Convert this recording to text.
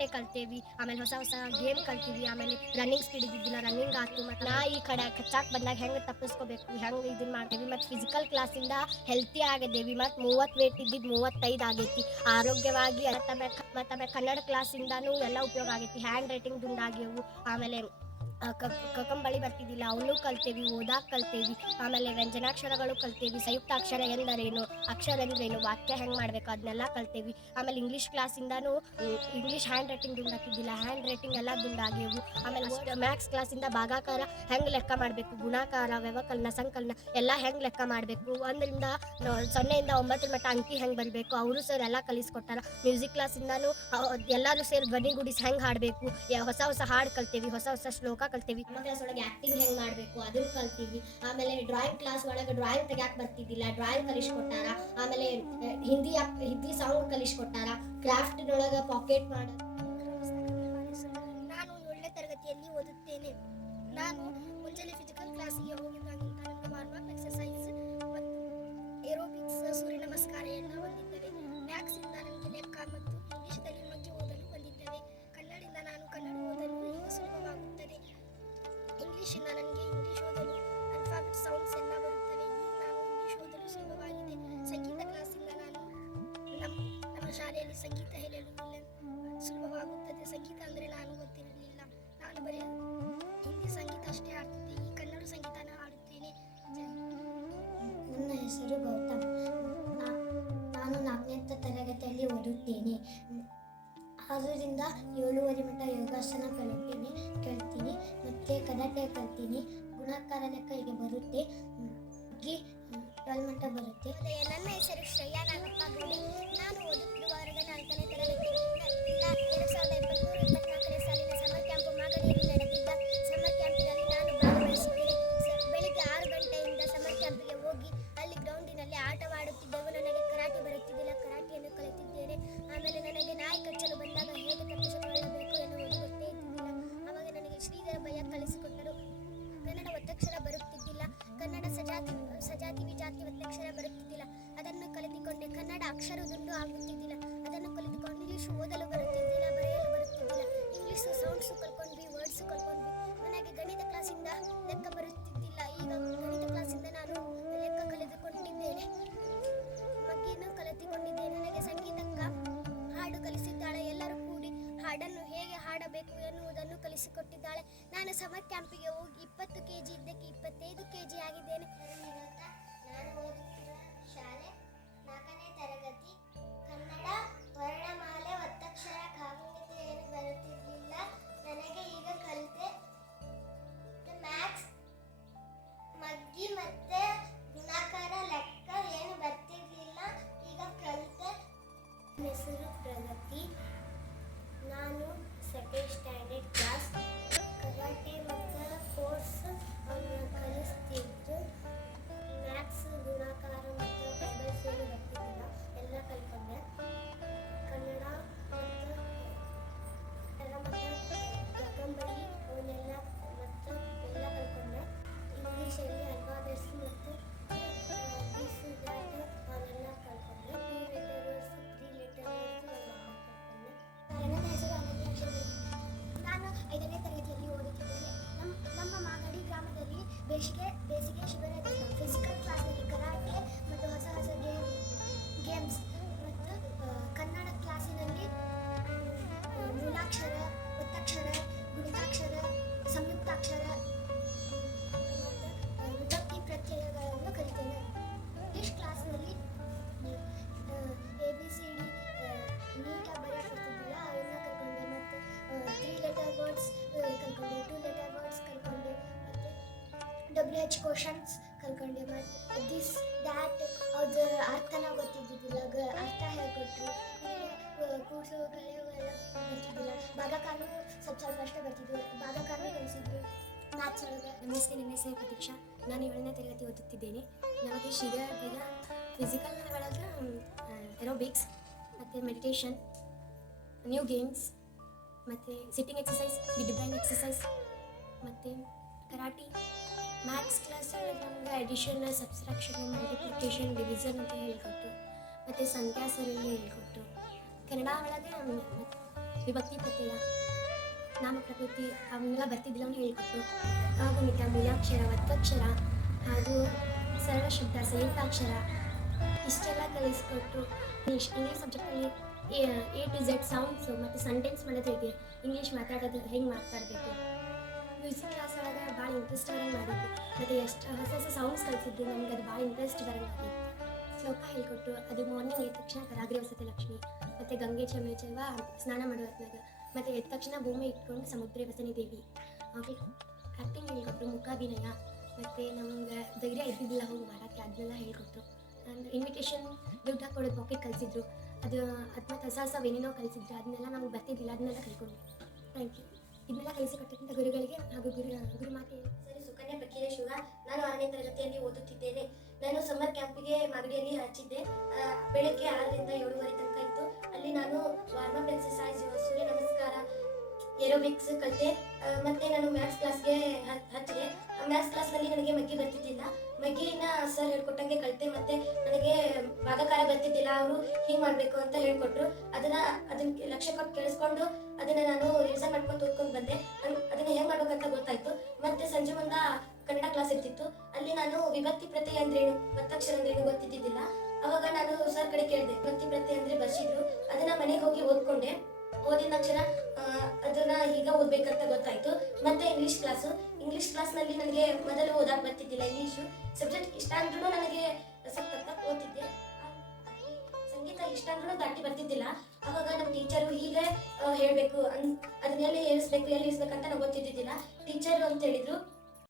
Karate ಕಲ್ತೇವಿ, ಆಮೇಲೆ ಹೊಸ ಹೊಸ ಗೇಮ್ ಕಲ್ತೀವಿ, ಆಮೇಲೆ ರನ್ನಿಂಗ್ ಸ್ಪೀಡ್ ಇದ್ದಿದ್ದಿಲ್ಲ ರನ್ನಿಂಗ್ ಆಯ್ತು, ಮತ್ತು ನಾ ಈ ಕಡೆ ಕಚ್ಚಾಕ್ ಬಂದಾಗ ಹೆಂಗೆ ತಪ್ಪಿಸ್ಕೋಬೇಕು ಹೆಂಗೆ ಇದನ್ನ ಮಾಡ್ತೇವಿ. ಮತ್ತು ಫಿಸಿಕಲ್ ಕ್ಲಾಸಿಂದ ಹೆಲ್ತಿ ಆಗಿದ್ದೇವಿ, ಮತ್ತು 30 ವೇಟ್ ಇದ್ದಿದ್ದು 35 ಆಗೈತಿ, ಆರೋಗ್ಯವಾಗಿ. ಮತ್ತು ಆಮೇಲೆ ಕನ್ನಡ ಕ್ಲಾಸಿಂದನೂ ಎಲ್ಲ ಉಪಯೋಗ ಆಗೈತಿ, ಹ್ಯಾಂಡ್ ರೈಟಿಂಗ್ ದುಂಡಾಗ್ಯವು, ಆಮೇಲೆ ಕಕಂಬಳಿ ಬರ್ತಿದ್ದಿಲ್ಲ ಅವನು ಕಲ್ತೇವಿ, ಓದಾಕ್ ಕಲ್ತೇವಿ, ಆಮೇಲೆ ವ್ಯಂಜನಾಕ್ಷರಗಳು ಕಲ್ತೇವಿ, ಸಂಯುಕ್ತ ಅಕ್ಷರ ಎಂದರೇನು, ಅಕ್ಷರ ಎಂದ್ರೇನು, ವಾಕ್ಯ ಹೆಂಗೆ ಮಾಡ್ಬೇಕು ಅದನ್ನೆಲ್ಲ ಕಲ್ತೇವಿ. ಆಮೇಲೆ ಇಂಗ್ಲೀಷ್ ಕ್ಲಾಸಿಂದನೂ ಇಂಗ್ಲೀಷ್ ಹ್ಯಾಂಡ್ ರೈಟಿಂಗ್ ದುಂಡಾಕಿದ್ದಿಲ್ಲ, ಹ್ಯಾಂಡ್ ರೈಟಿಂಗ್ ಎಲ್ಲ ದುಂಡಾಗ್ಯವು. ಆಮೇಲೆ ಮ್ಯಾಥ್ಸ್ ಕ್ಲಾಸಿಂದ ಭಾಗಾಕಾರ ಹೆಂಗೆ ಲೆಕ್ಕ ಮಾಡಬೇಕು, ಗುಣಾಕಾರ, ವ್ಯವಕಲನ, ಸಂಕಲನ ಎಲ್ಲ ಹೆಂಗೆ ಲೆಕ್ಕ ಮಾಡಬೇಕು, 1ರಿಂದ 0 ಮಟ್ಟ ಅಂಕಿ ಹೆಂಗೆ ಬರಬೇಕು ಅವರು ಸರ್ ಎಲ್ಲ ಕಲಿಸ್ಕೊಟ್ಟಾರ. ಮ್ಯೂಸಿಕ್ ಕ್ಲಾಸಿಂದನೂ ಎಲ್ಲರೂ ಸೇರಿ ಧ್ವನಿಗೂಡಿಸಿ ಹೆಂಗೆ ಹಾಡಬೇಕು, ಹೊಸ ಹೊಸ ಹಾಡು ಕಲ್ತೇವಿ, ಹೊಸ ಹೊಸ ಶ್ಲೋಕ ಕಲ್ತೇವಿ. ನಮ್ಮ ಕ್ಲಾಸ್ ಒಳಗೆ ಆ್ಯಕ್ಟಿಂಗ್ ಹೆಂಗೆ ಮಾಡಬೇಕು ಅದನ್ನು ಕಲ್ತೀವಿ. ಆಮೇಲೆ ಡ್ರಾಯಿಂಗ್ ಕ್ಲಾಸ್ ಒಳಗೆ ಡ್ರಾಯಿಂಗ್ ತೆಗ್ಯಾಕೆ ಬರ್ತಿದ್ದಿಲ್ಲ, ಡ್ರಾಯಿಂಗ್ ಕಲಿಸ್ಕೊಟ್ಟಾರ. ಆಮೇಲೆ ಹಿಂದಿ ಸಾಂಗ್ ಕಲಿಸ್ಕೊಟ್ಟಾರ, ಕ್ರಾಫ್ಟ್ನೊಳಗೆ ಪಾಕೆಟ್ ಮಾಡೋದು. ನಾನು 7ನೇ ತರಗತಿಯಲ್ಲಿ ಓದುತ್ತೇನೆ. ನಾನು ಮುಂಜಾನೆ ಫಿಸಿಕಲ್ ಕ್ಲಾಸಿಗೆ ಹೋಗಿದ್ದಾಗಿಂದ ನನಗೆ ವಾರ್ಮ್ ಎಕ್ಸಸೈಸ್ ಮತ್ತು ಏರೋಬಿಕ್ಸ್, ಸೂರ್ಯ ನಮಸ್ಕಾರ ಎಲ್ಲ ಬಂದಿದ್ದೇವೆ. ಮ್ಯಾಥ್ಸಿಂದ ನನಗೆ ಲೆಕ್ಕ ಮತ್ತು ಇಂಗ್ಲಿಷ್ದಲ್ಲಿ ಮಗ್ಗಿ ಓದಲು ಬಂದಿದ್ದೇವೆ. ಕನ್ನಡದಿಂದ ನಾನು ಕನ್ನಡ ಓದಲು ಈಗ ಸುಲಭವಾಗುತ್ತದೆ. ಇಂಗ್ಲಿಷಿಂದ ನನಗೆ ಇಂಗ್ಲಿಷ್ ಓದಲು ಅಲ್ಫಾಬೆಟ್ ಸೌಂಡ್ಸ್ ಎಲ್ಲ ಬರುತ್ತವೆ. ಈಗ ನಾನು ಇಂಗ್ಲಿಷ್ ಓದಲು ಸುಲಭವಾಗಿದೆ. ಸಂಗೀತ ಕ್ಲಾಸಿಂದ ನಾನು ನಮ್ಮ ಶಾಲೆಯಲ್ಲಿ ಸಂಗೀತ ಹೇಳಲು ಸುಲಭವಾಗುತ್ತದೆ. ಸಂಗೀತ ಅಂದರೆ ನಾನು ಗೊತ್ತಿರಲಿಲ್ಲ, ನಾನು ಬರೀ ಹಿಂದಿ ಸಂಗೀತ ಅಷ್ಟೇ ಹಾಡ್ತಿದ್ದೆ, ಈ ಕನ್ನಡ ಸಂಗೀತನ ಹಾಡುತ್ತೇನೆ. ನನ್ನ ಹೆಸರು ಗೌತಮ್. ನಾನು 4ನೇ ತರಗತಿಯಲ್ಲಿ ಓದುತ್ತೇನೆ. 6ರಿಂದ 7 ಮಟ್ಟ ಯೋಗಾಸನ ಕಲಿತೀನಿ ಮತ್ತು ಕರಾಟೆ ಕಲ್ತೀನಿ. ಗುಣಾಕಾರ ಲೆಕ್ಕ ಈಗ ಬರುತ್ತೆ, 12 ಮಟ್ಟ ಬರುತ್ತೆ. ನನ್ನ ಹೆಸರು ಶ್ರೇಯಾ ನಾಗಪ್ಪ ಗೌಡಿ. ನಾನು ಓದುತ್ತಿರುವ ವರ್ಗ 4ನೇ ತರಗತಿ. 2023-24ನೇ ಸಾಲಿನ ಸಮರ್ ಕ್ಯಾಂಪು ಮಾಗಡಿಯಲ್ಲಿ ನಡೆದಿದ್ದ ಸಮರ್ ಕ್ಯಾಂಪಿನಲ್ಲಿ ನಾನು ಭಾಗವಹಿಸಿದ್ದೇನೆ. ಬೆಳಿಗ್ಗೆ 6 ಗಂಟೆಯಿಂದ ಸಮರ್ ಕ್ಯಾಂಪಿಗೆ ಹೋಗಿ ಅಲ್ಲಿ ಗ್ರೌಂಡಿನಲ್ಲಿ ಆಟವಾಡುತ್ತಿದ್ದೆವು. ನನಗೆ ಕರಾಟೆ ಬರುತ್ತಿದ್ದಿಲ್ಲ, ಕರಾಟೆಯನ್ನು ಕಲಿತಿದ್ದೇನೆ. ಆಮೇಲೆ ನನಗೆ ನಾಯಿ ಕಚ್ಚಲು ಬಂದಾಗ ಹೇಗೆ ತಪ್ಪಿಸಿಕೊಳ್ಳಬೇಕು ಎನ್ನುವುದು ಗೊತ್ತೇ ಇದ್ದಿದ್ದಿಲ್ಲ. ಆವಾಗ ನನಗೆ ಶ್ರೀಧರ ಭಯ್ಯ ಕಲಿಸಿಕೊಟ್ಟರು. ಕನ್ನಡ ಒತ್ತಕ್ಷರ ಬರುತ್ತಿದ್ದಿಲ್ಲ, ಕನ್ನಡ ಸಜಾತಿ ವಿಜಾತಿ ಒತ್ತಕ್ಷರ ಬರುತ್ತಿದ್ದಿಲ್ಲ, ಅದನ್ನು ಕಲಿತುಕೊಂಡೆ. ಕನ್ನಡ ಅಕ್ಷರ ದುಂಡು ಆಗುತ್ತಿದ್ದಿಲ್ಲ, ಅದನ್ನು ಕಲಿತುಕೊಂಡು. ಇಂಗ್ಲೀಷ್ ಓದಲು ಬರುತ್ತಿದ್ದಿಲ್ಲ, ಬರೆಯಲು ಬರುತ್ತಿದ್ದಿಲ್ಲ, ಇಂಗ್ಲೀಷ್ ಸೌಂಡ್ಸು ಕಲ್ಕೊಂಡ್ವಿ, ವರ್ಡ್ಸು ಕಲ್ಕೊಂಡ್ವಿ. ನನಗೆ ಗಣಿತ ಕ್ಲಾಸಿಂದ ಲೆಕ್ಕ ಬರುತ್ತಿದ್ದಿಲ್ಲ, ಈಗ ಗಣಿತ ಕ್ಲಾಸಿಂದ ನಾನು ಲೆಕ್ಕ ಕಲಿತುಕೊಂಡಿದ್ದೇನೆ, ಮಗ್ಗಿಯನ್ನು ಕಲಿತುಕೊಂಡಿದ್ದೇನೆ. ನನಗೆ ಸಂಗೀತಕ್ಕ ಹಾಡು ಕಲಿಸಿದ್ದಾಳೆ, ಎಲ್ಲರೂ ಕೂಡಿ ಹಾಡನ್ನು ಹೇಗೆ ಹಾಡಬೇಕು ಎನ್ನುವುದನ್ನು ಕಲಿಸಿಕೊಟ್ಟಿದ್ದಾಳೆ. ನಾನು ಸಮರ್ ಕ್ಯಾಂಪಿಗೆ ಹೋಗಿ 20 kg ಇದ್ದಕ್ಕೆ 25 kg ಆಗಿದ್ದೇನೆ. ನಾನು ಓದುತ್ತಿರುವ ಶಾಲೆ 4ನೇ ತರಗತಿ. ಕನ್ನಡ ವರ್ಣಮಾಲೆ ಒತ್ತಕ್ಷರ ಕಾಗುಣಿತ ಏನು ಬರುತ್ತಿರಲಿಲ್ಲ, ನನಗೆ ಈಗ ಕಲಿತೆ. ಮ್ಯಾಥ್ಸ್ ಮಗ್ಗಿ ಮತ್ತೆ ಗುಣಾಕಾರ ಲೆಕ್ಕ ಏನು ಬರ್ತಿರ್ಲಿಲ್ಲ, ಈಗ ಕಲಿತೆ. ನನ್ನ ಹೆಸರು ಪ್ರಗತಿ. ನಾನು 2nd ಸ್ಟ್ಯಾಂಡರ್ಡ್ ಕ್ಲಾಸ್. ಕರಾಟೆ ಮತ್ತು ಕೋರ್ಸ್ ಕಲಿಸ್ತಿದ್ರು. ಮ್ಯಾಥ್ಸ್ ಗುಣಾಕಾರ ಮತ್ತು ಟೇಬಲ್ಸ್ ಏನು ಬರ್ತಿದ್ದಿಲ್ಲ, ಎಲ್ಲ ಕಲ್ತ್ಕೊಂಡೆ. ಕನ್ನಡ ಮತ್ತು ಕಕಂಬಳಿ ಅವನ್ನೆಲ್ಲ ಮತ್ತು ಎಲ್ಲ ಕಲ್ತ್ಕೊಂಡೆ. ಇಂಗ್ಲೀಷಲ್ಲಿ ಅಲ್ಫಾಬೆಟ್ಸ್ ಮತ್ತು ದಿಸ್ ದ್ಯಾಟ್ ಅವನ್ನೆಲ್ಲ ಕಲ್ತ್ಕೊಂಡೆ. 2 ಲೆಟರ್ ವರ್ಡ್ಸ್ 3 ಲೆಟರ್ ವರ್ಡ್ಸ್ ಅವನ್ನೆಲ್ಲ ಕಲ್ತ್ಕೊಂಡೆ. ನನ್ನ ಹೆಸರು ಅನನ್ಯ. ನಾನು 5ನೇ ತರಗತಿಯಲ್ಲಿ ಓದುತ್ತಿದ್ದೇನೆ. ನಮ್ಮ ಮಾಗಡಿ ಗ್ರಾಮದಲ್ಲಿ ಬೇಸಿಗೆ ಶಿಬಿರ ಇತ್ತು. ಫಿಸಿಕಲ್ ಕ್ಲಾಸ್ನಲ್ಲಿ ಕರಾಟೆ ಮತ್ತು ಹೊಸ ಹೊಸ ಗೇಮ್ಸ್ ಮತ್ತು ಕನ್ನಡ ಕ್ಲಾಸಿನಲ್ಲಿ ಮೂಲಾಕ್ಷರ, ಒತ್ತಕ್ಷರ, ಗುಣಿತಾಕ್ಷರ, ಸಂಯುಕ್ತಾಕ್ಷರ ಮತ್ತು ವಿಭಕ್ತಿ ಪ್ರತ್ಯಯಗಳನ್ನು ಕಲಿತೇನೆ. ಇಂಗ್ಲೀಷ್ ಕ್ಲಾಸ್ನಲ್ಲಿ ABCD ನೀಟಾಗಿ ಬರೆಯಕ್ಕೆ ಬರ್ತಿದ್ದಿಲ್ಲ, ಅವನ್ನ ಕಲ್ತ್ಕೊಂಡೆ. ಮತ್ತು 3 ಲೆಟರ್ ವರ್ಡ್ಸ್ ಕಲ್ತ್ಕೊಂಡೆ, 2 ಲೆಟರ್ ವರ್ಡ್ಸ್ ಕಲ್ತ್ಕೊಂಡೆ, ಮತ್ತು WH ಕ್ವಶನ್ಸ್ ಕಲ್ತ್ಕೊಂಡೆ. ಮತ್ತು ದಿಸ್ ದ್ಯಾಟ್ ಅದು ಅರ್ಥನ ಗೊತ್ತಿದ್ದಿದ್ದಿಲ್ಲ, ಅರ್ಥ ಹೇಳ್ಕೊಟ್ರು. ಕೂಸು ಕಲಿಯೋ ಎಲ್ಲ ಬರ್ತಿದ್ದಿಲ್ಲ, ಭಾಗಕಾರನು ಸ್ವಲ್ಪ ಅಷ್ಟೇ ಬರ್ತಿದ್ವು, ಭಾಗಕಾರನು ಕಲಿಸಿದ್ರು ಮ್ಯಾಥ್ಸ್ ಒಳಗೆ. ನಮಸ್ತೆ, ನನ್ನ ಹೆಸರು ಪ್ರತೀಕ್ಷಾ. ನಾನು 7ನೇ ತರಗತಿ ಓದುತ್ತಿದ್ದೇನೆ. ನಮಗೆ ಶ್ರೀಧರ ಫಿಸಿಕಲ್ ಒಳಗೆ ಏರೋಬಿಕ್ಸ್ ಮತ್ತು ಮೆಡಿಟೇಷನ್, ನ್ಯೂ ಗೇಮ್ಸ್ ಮತ್ತು ಸಿಟ್ಟಿಂಗ್ ಎಕ್ಸಸೈಸ್, ಬಿಡ್ ಬ್ರೈನ್ ಎಕ್ಸಸೈಸ್ ಮತ್ತು ಕರಾಟಿ. ಮ್ಯಾಥ್ಸ್ ಕ್ಲಾಸ್ ನಮ್ಗೆ ಅಡಿಷನ್, ಸಬ್ಸ್ಟ್ರಾಕ್ಷನ್, ಮಲ್ಟಿಪ್ಲಿಕೇಶನ್, ಡಿವಿಷನ್ ಅಂತ ಹೇಳಿಕೊಟ್ಟು, ಮತ್ತು ಸಂಖ್ಯಾ ಸರಳಿ ಹೇಳಿಕೊಟ್ಟು. ಕನ್ನಡ ಒಳಗೆ ವಿಭಕ್ತಿ ಪ್ರತ್ಯಯ ನಾಮ ಪ್ರಕೃತಿ ಅವನ್ನೆಲ್ಲ ಬರ್ತಿದ್ದಿಲ್ಲ ಅವ್ನು ಹೇಳಿಕೊಟ್ರು. ಹಾಗೂ ಮಿತ ಮೂಲಾಕ್ಷರ ಒತ್ತಕ್ಷರ ಹಾಗೂ ಸರಳ ಶಬ್ದ ಸಂಯುಕ್ತಾಕ್ಷರ ಇಷ್ಟೆಲ್ಲ ಕಲಿಸ್ಕೊಟ್ರು. ಇಂಗ್ಲೀಷ್ ಸಬ್ಜೆಕ್ಟಲ್ಲಿ A to Z ಸೌಂಡ್ಸು ಮತ್ತು ಸೆಂಟೆನ್ಸ್ ಮಾಡೋದು ಹೇಗೆ, ಇಂಗ್ಲೀಷ್ ಮಾತಾಡೋದು ಹೆಂಗೆ ಮಾತಾಡಬೇಕು. ಮ್ಯೂಸಿಕ್ ಕ್ಲಾಸ್ ಒಳಗೆ ಭಾಳ ಇಂಟ್ರೆಸ್ಟ್ ಬರಂಗೆ ಮಾಡಿದ್ದು ಮತ್ತು ಎಷ್ಟು ಹೊಸ ಹೊಸ ಸೌಂಡ್ಸ್ ಕಲಿಸಿದ್ದು ನಮ್ಗೆ ಅದು ಭಾಳ ಇಂಟ್ರೆಸ್ಟ್ ಬರಂಗೆ ಆಗಿತ್ತು. ಶ್ಲೋಕ ಹೇಳ್ಕೊಟ್ಟು ಅದು ಮಾರ್ನಿಂಗ್ ಎದ್ದ ತಕ್ಷಣ ಕರಾಗ್ರೆ ವಸತಿ ಲಕ್ಷ್ಮಿ ಮತ್ತು ಗಂಗೆ ಚಮೆ ಚೈವ ಸ್ನಾನ ಮಾಡೋ ಹೊತ್ನಾಗ ಮತ್ತು ಎದ್ದ ತಕ್ಷಣ ಭೂಮಿ ಇಟ್ಕೊಂಡು ಸಮುದ್ರ ವಸನಿ ದೇವಿ. ಹಾಗೆ ಆ್ಯಕ್ಟಿಂಗ್ ಹೇಳ್ಕೊಟ್ರು, ಮುಖಾಭಿನಯ ಮತ್ತು ನಮ್ಗೆ ಧೈರ್ಯ ಇದ್ದಿದ್ದಿಲ್ಲ ಹೋಗಿ ಮಾಡೋಕ್ಕೆ ಅದನ್ನೆಲ್ಲ ಹೇಳ್ಕೊಟ್ರು. ಇನ್ವಿಟೇಷನ್ ದುಡ್ಡು ಹಾಕೊಡೋದು ಪಾಕೆಟ್ ಕಲಿಸಿದ್ರು. ಅದು ಮತ್ತು ಹೊಸ ಏನೇನೋ ಕಲಿಸಿದ್ರು, ಅದನ್ನೆಲ್ಲ ನಮ್ಗೆ ಬರ್ತಿದ್ದಿಲ್ಲ, ಅದನ್ನೆಲ್ಲ ಕಲ್ತ್ಕೊಂಡ್ವಿ. Thank you. ಇದನ್ನೆಲ್ಲ ಕಲಿಸಿಕೊಟ್ಟಂಥ ಗುರುಗಳಿಗೆ ಹಾಗೂ ಗುರುಮಾತೆ ಸರಿ, ಸುಕನ್ಯಾ ಪ್ರಕೀರೇಶ್ವರ. ನಾನು 6ನೇ ತರಗತಿಯಲ್ಲಿ ಓದುತ್ತಿದ್ದೇನೆ. ನಾನು ಸಮ್ಮರ್ ಕ್ಯಾಂಪಿಗೆ ಮಾಗಡಿಯಲ್ಲಿ ಹಚ್ಚಿದ್ದೆ. ಬೆಳಗ್ಗೆ 6ರಿಂದ 7:30 ತನಕ ಇತ್ತು. ಅಲ್ಲಿ ನಾನು ವಾರ್ಮಪ್ ಎಕ್ಸಸೈಸ್, ಸೂರ್ಯ ನಮಸ್ಕಾರ, ಏರೋಬಿಕ್ಸ್ ಕಲಿತೆ. ಮತ್ತೆ ನಾನು ಮ್ಯಾಥ್ಸ್ ಕ್ಲಾಸ್ಗೆ ಹಚ್ಚಿದೆ. ಮ್ಯಾಥ್ಸ್ ಕ್ಲಾಸ್ನಲ್ಲಿ ನನಗೆ ಮಗ್ಗಿ ಬರ್ತಿದ್ದಿಲ್ಲ. ಮಗ್ಗಿನ ಸರ್ ಹೇಳ್ಕೊಟ್ಟಂಗೆ ಕಲಿತೆ. ಮತ್ತೆ ನನಗೆ ಭಾಗಾಕಾರ ಬರ್ತಿದ್ದಿಲ್ಲ. ಅವರು ಹಿಂಗೆ ಮಾಡಬೇಕು ಅಂತ ಹೇಳ್ಕೊಟ್ರು. ಅದನ್ನ ಲಕ್ಷ್ಯ ಕೊಟ್ಟು ಕೇಳಿಸ್ಕೊಂಡು ಅದನ್ನ ನಾನು ರಿವಿಷನ್ ಮಾಡ್ಕೊಂಡು ಓದ್ಕೊಂಡು ಬಂದೆ. ಅದನ್ನ ಹೆಂಗೆ ಮಾಡ್ಬೇಕಂತ ಗೊತ್ತಾಯ್ತು. ಮತ್ತೆ ಸಂಜೆ ಮುಂದೆ ಕನ್ನಡ ಕ್ಲಾಸ್ ಇರ್ತಿತ್ತು. ಅಲ್ಲಿ ನಾನು ವಿಭಕ್ತಿ ಪ್ರತ್ಯಯ ಅಂದ್ರೇನು, ಒತ್ತಕ್ಷರ ಅಂದ್ರೇನು ಗೊತ್ತಿದ್ದಿಲ್ಲ. ಅವಾಗ ನಾನು ಸರ್ ಕಡೆ ಕೇಳಿದೆ. ವಿಭಕ್ತಿ ಪ್ರತ್ಯಯ ಅಂದ್ರೆ ಬರ್ಸಿದ್ರು. ಅದನ್ನ ಮನೆಗೆ ಹೋಗಿ ಓದ್ಕೊಂಡೆ. ಓದಿದ ತಕ್ಷಣ ಅದನ್ನ ಈಗ ಓದ್ಬೇಕಂತ ಗೊತ್ತಾಯ್ತು. ಮತ್ತೆ ಇಂಗ್ಲೀಷ್ ಕ್ಲಾಸ್ನಲ್ಲಿ ನನಗೆ ಮೊದಲು ಓದಕ್ಕೆ ಬರ್ತಿದ್ದಿಲ್ಲ. ಇಂಗ್ಲೀಷು ಸಬ್ಜೆಕ್ಟ್ ಇಷ್ಟ ಅಂದ್ರೂ ನನಗೆ ಸಖತ್ ಓದ್ತಿದ್ದೆ. ಸಂಗೀತ ಇಷ್ಟ ಅಂದ್ರೂ ದಾಟಿ ಬರ್ತಿದ್ದಿಲ್ಲ. ಅವಾಗ ನಮ್ಮ ಟೀಚರು ಹೀಗೆ ಹೇಳಬೇಕು, ಅದನ್ನೆಲ್ಲ ಎಲ್ಲಿ ಇರಿಸ್ಬೇಕಂತ ನಾವು ಗೊತ್ತಿದ್ದಿದ್ದಿಲ್ಲ. ಟೀಚರು ಅಂತ ಹೇಳಿದ್ರು,